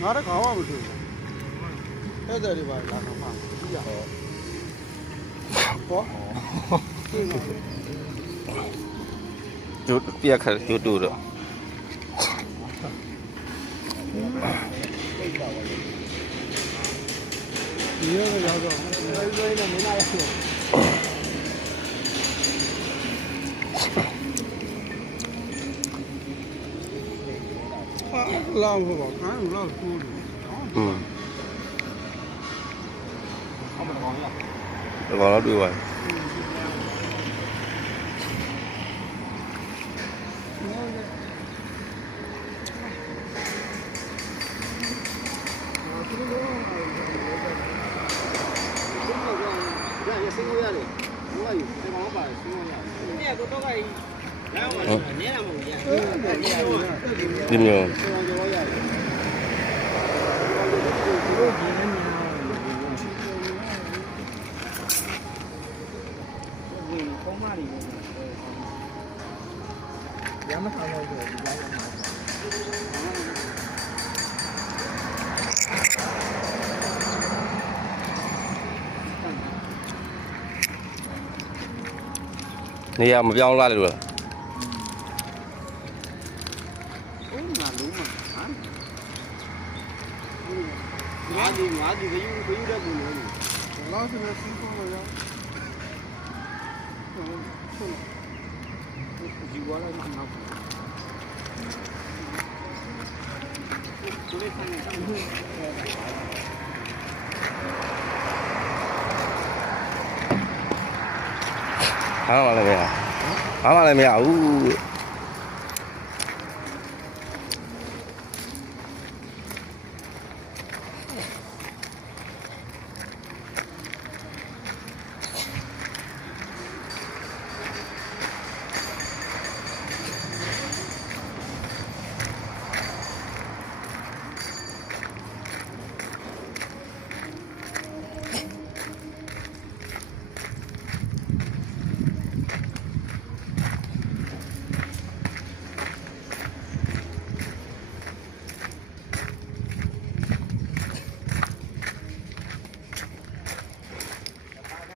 ငါတကောင်မှမတွေ့ဘူးအဲ့ဒါတွေပါလာတော့မှကြည့်ရအောင်ဟော ကျိုးပြက်ခါကျိုးတူတော့ ဒီရရောက်တော့ဘယ်လိုလဲမင်းလာရလောင်းဘောကန်လောင်းထိုးတယ် ကောင်းတော့တွေ့ပါ ဒီမျိုးနေရာမပြောင်းလာလို့လား ငါဒီဘယူတဲ့ကူလို့လောင်းစနေစင်းပေါ်လာရောဒီဝါလာမှာနော်အားမလည်းမရဘူး